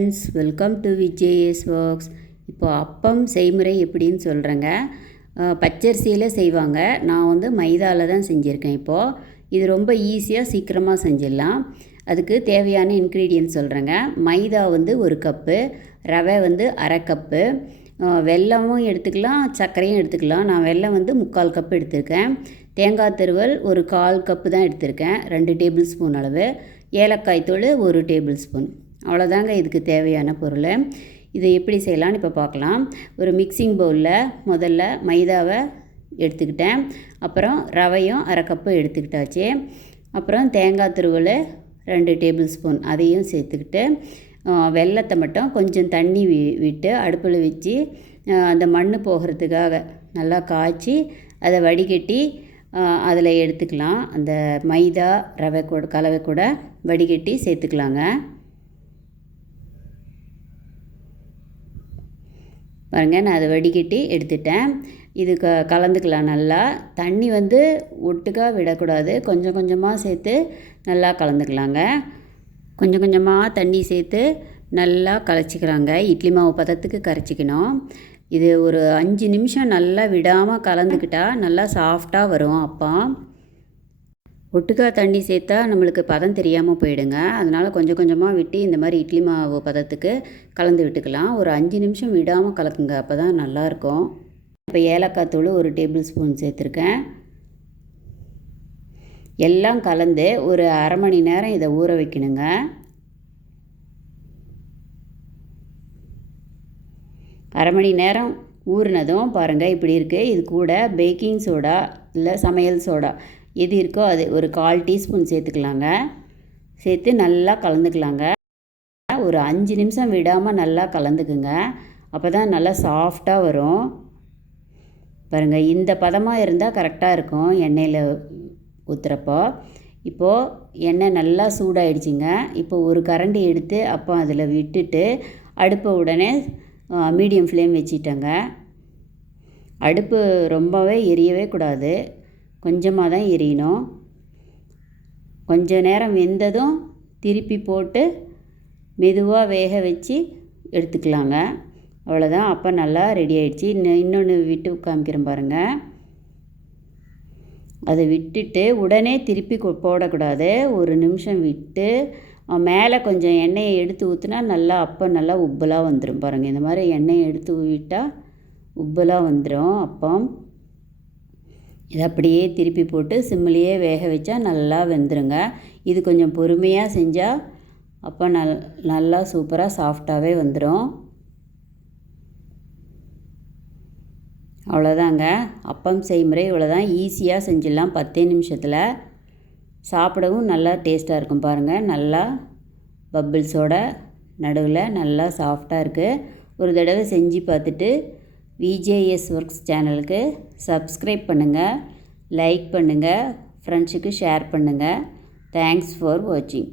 Friends, welcome to Vjsworks. இப்போ அப்பம் செய்முறை எப்படின்னு சொல்கிறேங்க. பச்சரிசியில் செய்வாங்க, நான் வந்து மைதாவில் தான் செஞ்சுருக்கேன். இப்போது இது ரொம்ப ஈஸியாக சீக்கிரமாக செஞ்சிடலாம். அதுக்கு தேவையான இன்க்ரீடியன்ட் சொல்கிறேங்க. மைதா வந்து 1 கப்பு, ரவை வந்து அரை கப்பு, வெல்லமும் எடுத்துக்கலாம், சர்க்கரையும் எடுத்துக்கலாம். நான் வெல்லம் வந்து 3/4 கப்பு எடுத்திருக்கேன். தேங்காய் துருவல் ஒரு 1/4 கப்பு தான் எடுத்திருக்கேன், 2 டேபிள் ஸ்பூன் அளவு. ஏலக்காய் தூள் 1 டேபிள் ஸ்பூன். அவ்வளோதாங்க இதுக்கு தேவையான பொருள். இதை எப்படி செய்யலான்னு இப்போ பார்க்கலாம். ஒரு மிக்சிங் பவுலில் முதல்ல மைதாவை எடுத்துக்கிட்டேன், அப்புறம் ரவையும் அரை கப்பு எடுத்துக்கிட்டாச்சு. அப்புறம் தேங்காய் துருவல் 2 டேபிள் ஸ்பூன் அதையும் சேர்த்துக்கிட்டு, வெல்லத்தை மட்டும் கொஞ்சம் தண்ணி விட்டு அடுப்பில் வச்சு அந்த மண் போகிறதுக்காக நல்லா காய்ச்சி அதை வடிகட்டி அதில் எடுத்துக்கலாம். அந்த மைதா ரவை கூட கலவை கூட வடிகட்டி சேர்த்துக்கலாங்க. பாருங்கள், நான் அதை வடிகட்டி எடுத்துட்டேன். இது கலந்துக்கலாம் நல்லா. தண்ணி வந்து ஒட்டுக்காக விடக்கூடாது, கொஞ்சம் கொஞ்சமாக சேர்த்து நல்லா கலந்துக்கலாங்க. கொஞ்சம் கொஞ்சமாக தண்ணி சேர்த்து நல்லா கரைச்சிக்கிறாங்க. இட்லி மாவு பதத்துக்கு கரைச்சிக்கணும். இது ஒரு 5 நிமிஷம் நல்லா விடாமல் கலந்துக்கிட்டால் நல்லா சாஃப்டாக வரும் அப்பம். ஒட்டுக்கா தண்ணி சேர்த்தா நம்மளுக்கு பதம் தெரியாமல் போயிடுங்க. அதனால் கொஞ்சம் கொஞ்சமாக விட்டு இந்த மாதிரி இட்லி மாவு பதத்துக்கு கலந்து விட்டுக்கலாம். ஒரு 5 நிமிஷம் விடாமல் கலக்குங்க, அப்போ தான் நல்லாயிருக்கும். இப்போ ஏலக்காய் தூள் 1 டேபிள் ஸ்பூன் சேர்த்துருக்கேன். எல்லாம் கலந்து ஒரு அரை மணி நேரம் இதை ஊற வைக்கணுங்க. அரை மணி நேரம் ஊறினதும் பாருங்கள் இப்படி இருக்குது. இது கூட பேக்கிங் சோடா இல்லை சமையல் சோடா எது இருக்கோ அது ஒரு 1/4 டீஸ்பூன் சேர்த்துக்கலாங்க. சேர்த்து நல்லா கலந்துக்கலாங்க. ஒரு 5 நிமிஷம் விடாமல் நல்லா கலந்துக்குங்க, அப்போ தான் நல்லா சாஃப்டாக வரும். பாருங்கள், இந்த பதமாக இருந்தால் கரெக்டாக இருக்கும் எண்ணெயில் ஊற்றுறப்போ. இப்போது எண்ணெய் நல்லா சூடாகிடுச்சிங்க. இப்போ ஒரு கரண்டி எடுத்து அப்போ அதில் விட்டுட்டு அடுப்பை உடனே மீடியம் ஃப்ளேம் வச்சிட்டேங்க. அடுப்பு ரொம்பவே எரியவே கூடாது, கொஞ்சமாக தான் எரியணும். கொஞ்ச நேரம் வெந்ததும் திருப்பி போட்டு மெதுவாக வேக வச்சு எடுத்துக்கலாங்க. அவ்வளோதான், அப்போ நல்லா ரெடி ஆகிடுச்சு. இன்னொன்று விட்டு காமிக்கிறேன் பாருங்கள். அதை விட்டுட்டு உடனே திருப்பி போடக்கூடாது, ஒரு நிமிஷம் விட்டு மேலே கொஞ்சம் எண்ணெயை எடுத்து ஊற்றினா நல்லா அப்பம் நல்லா உப்பலாக வந்துடும். பாருங்கள், இந்த மாதிரி எண்ணெயை எடுத்து விட்டால் உப்பலாக வந்துடும் அப்பம். இதை அப்படியே திருப்பி போட்டு சிம்மிலேயே வேக வச்சா நல்லா வெந்துருங்க. இது கொஞ்சம் பொறுமையாக செஞ்சால் அப்போ நல்லா சூப்பராக சாஃப்டாகவே வந்துடும். அவ்வளோதாங்க, அப்பம் செய்முறை இவ்வளோதான். ஈஸியாக செஞ்சிடலாம் 10 நிமிஷத்தில். சாப்பிடவும் நல்லா டேஸ்ட்டாக இருக்கும். பாருங்கள், நல்லா பப்பிள்ஸோட நடுவில் நல்லா சாஃப்டாக இருக்குது. ஒரு தடவை செஞ்சு பார்த்துட்டு Vjsworks சேனலுக்கு சப்ஸ்கிரைப் பண்ணுங்கள், லைக் பண்ணுங்கள், ஃப்ரெண்ட்ஸுக்கு ஷேர் பண்ணுங்கள். தேங்க்ஸ் ஃபார் வாட்சிங்.